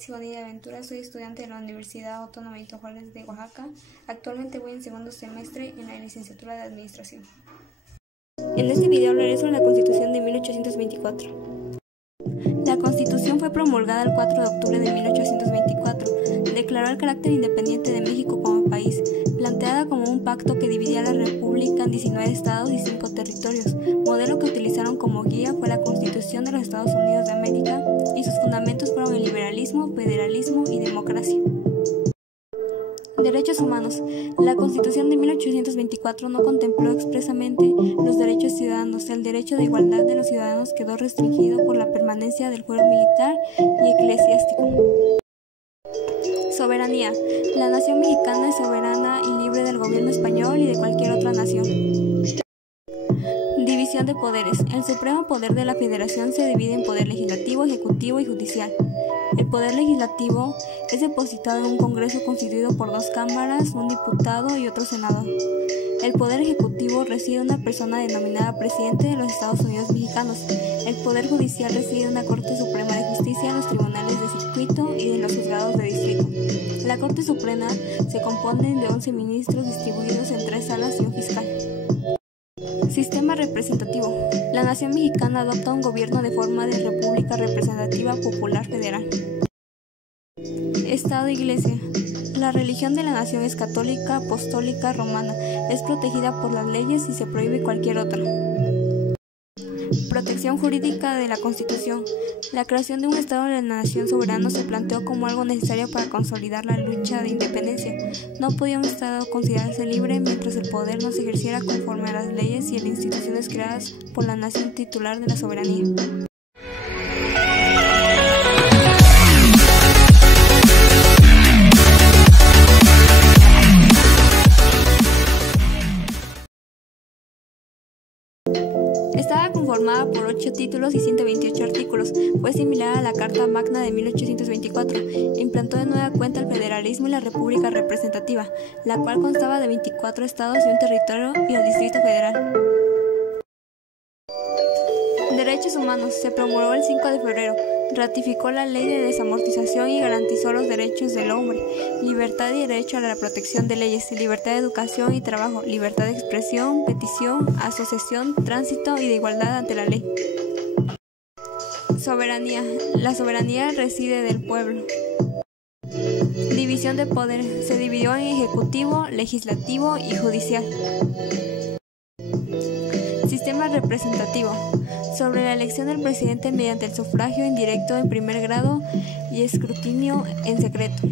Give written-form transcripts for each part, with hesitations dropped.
Alexis Bonilla Ventura, soy estudiante de la Universidad Autónoma Benito Juárez de Oaxaca. Actualmente voy en segundo semestre en la licenciatura de Administración. En este video hablaré sobre la Constitución de 1824. La Constitución fue promulgada el 4 de octubre de 1824. Declaró el carácter independiente de México como país, planteada como un pacto que dividía la República en 19 estados y 5 territorios. Modelo que utilizaron como guía fue la Constitución de los Estados Unidos de América y sus fundamentos fueron el liberalismo, federalismo y democracia. Derechos humanos. La Constitución de 1824 no contempló expresamente los derechos ciudadanos. El derecho de igualdad de los ciudadanos quedó restringido por la permanencia del fuero militar y eclesiástico. Soberanía. La nación mexicana es soberana y libre del gobierno español y de cualquier otra nación. División de poderes. El supremo poder de la Federación se divide en poder legislativo, ejecutivo y judicial. El poder legislativo es depositado en un Congreso constituido por 2 cámaras, un diputado y otro senador. El poder ejecutivo reside en una persona denominada presidente de los Estados Unidos mexicanos. El poder judicial reside en la Corte Suprema de Justicia, en los tribunales de circuito y en los juzgados de distrito. La Corte Suprema se compone de 11 ministros distribuidos en 3 salas y un fiscal. Sistema representativo. La nación mexicana adopta un gobierno de forma de república representativa popular federal. Estado e Iglesia. La religión de la nación es católica, apostólica, romana. Es protegida por las leyes y se prohíbe cualquier otra. Protección jurídica de la Constitución. La creación de un Estado de la nación soberano se planteó como algo necesario para consolidar la lucha de independencia. No podía un Estado considerarse libre mientras el poder no se ejerciera conforme a las leyes y a las instituciones creadas por la nación titular de la soberanía. Estaba conformada por 8 títulos y 128 artículos. Fue similar a la Carta Magna de 1824. Implantó de nueva cuenta el federalismo y la república representativa, la cual constaba de 24 estados y un territorio y el Distrito Federal. Derechos humanos. Se promulgó el 5 de febrero. Ratificó la ley de desamortización y garantizó los derechos del hombre, libertad y derecho a la protección de leyes, libertad de educación y trabajo, libertad de expresión, petición, asociación, tránsito y de igualdad ante la ley. Soberanía. La soberanía reside del pueblo. División de poderes. Se dividió en ejecutivo, legislativo y judicial. Sistema representativo. Sobre la elección del presidente mediante el sufragio indirecto en primer grado y escrutinio en secreto.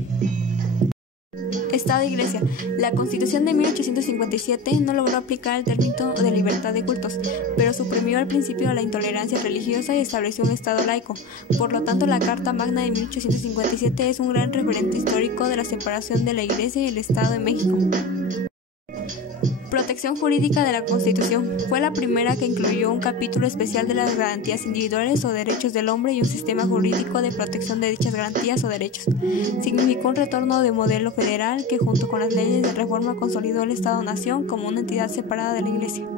Estado e Iglesia. La Constitución de 1857 no logró aplicar el término de libertad de cultos, pero suprimió el principio de la intolerancia religiosa y estableció un Estado laico. Por lo tanto, la Carta Magna de 1857 es un gran referente histórico de la separación de la Iglesia y el Estado en México. Protección jurídica de la Constitución. Fue la primera que incluyó un capítulo especial de las garantías individuales o derechos del hombre y un sistema jurídico de protección de dichas garantías o derechos. Significó un retorno de modelo federal que junto con las leyes de reforma consolidó el Estado-Nación como una entidad separada de la Iglesia.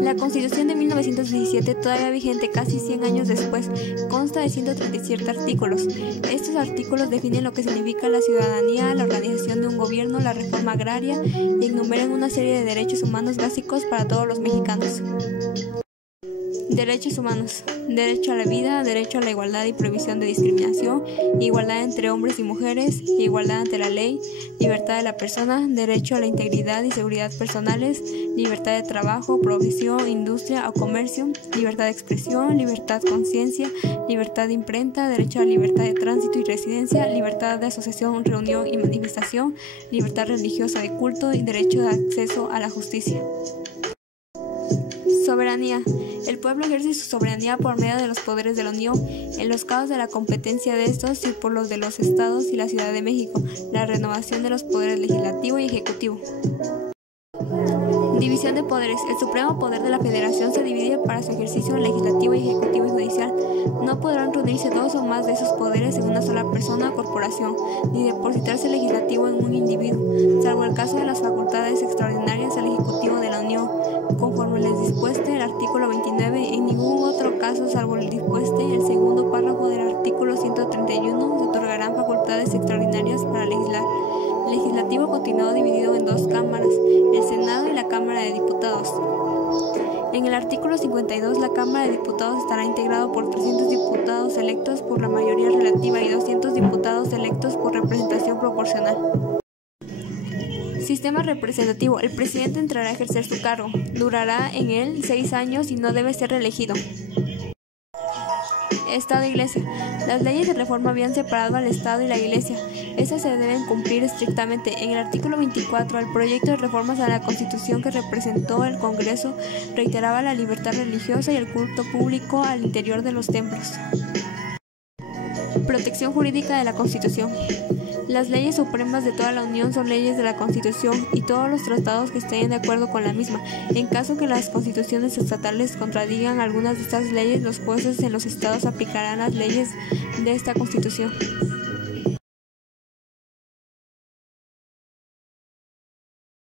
La Constitución de 1917, todavía vigente casi 100 años después, consta de 137 artículos. Estos artículos definen lo que significa la ciudadanía, la organización de un gobierno, la reforma agraria y enumeran una serie de derechos humanos básicos para todos los mexicanos. Derechos humanos. Derecho a la vida, derecho a la igualdad y prohibición de discriminación, igualdad entre hombres y mujeres, igualdad ante la ley, libertad de la persona, derecho a la integridad y seguridad personales, libertad de trabajo, profesión, industria o comercio, libertad de expresión, libertad de conciencia, libertad de imprenta, derecho a la libertad de tránsito y residencia, libertad de asociación, reunión y manifestación, libertad religiosa de culto y derecho de acceso a la justicia. Soberanía. El pueblo ejerce su soberanía por medio de los poderes de la Unión, en los casos de la competencia de estos y por los de los estados y la Ciudad de México, la renovación de los poderes legislativo y ejecutivo. División de poderes. El supremo poder de la Federación se divide para su ejercicio legislativo, ejecutivo y judicial. No podrán reunirse 2 o más de esos poderes en una sola persona o corporación, ni depositarse el legislativo en un individuo, salvo el caso de las facultades extraordinarias al Ejecutivo de la Unión, conforme les dispueste el artículo 29. En ningún otro caso caso, salvo el dispueste el segundo párrafo del artículo 131, se otorgarán facultades extraordinarias para legislar. El legislativo continuó dividido en dos cámaras, el Senado y la Cámara de Diputados. En el artículo 52, la Cámara de Diputados estará integrada por 300 diputados electos por la mayoría relativa y 200 diputados electos por representación proporcional. Sistema representativo. El presidente entrará a ejercer su cargo. Durará en él 6 años y no debe ser reelegido. Estado e Iglesia. Las leyes de reforma habían separado al Estado y la Iglesia. Estas se deben cumplir estrictamente. En el artículo 24, el proyecto de reformas a la Constitución que representó el Congreso reiteraba la libertad religiosa y el culto público al interior de los templos. Protección jurídica de la Constitución. Las leyes supremas de toda la Unión son leyes de la Constitución y todos los tratados que estén de acuerdo con la misma. En caso que las constituciones estatales contradigan algunas de estas leyes, los jueces en los estados aplicarán las leyes de esta Constitución.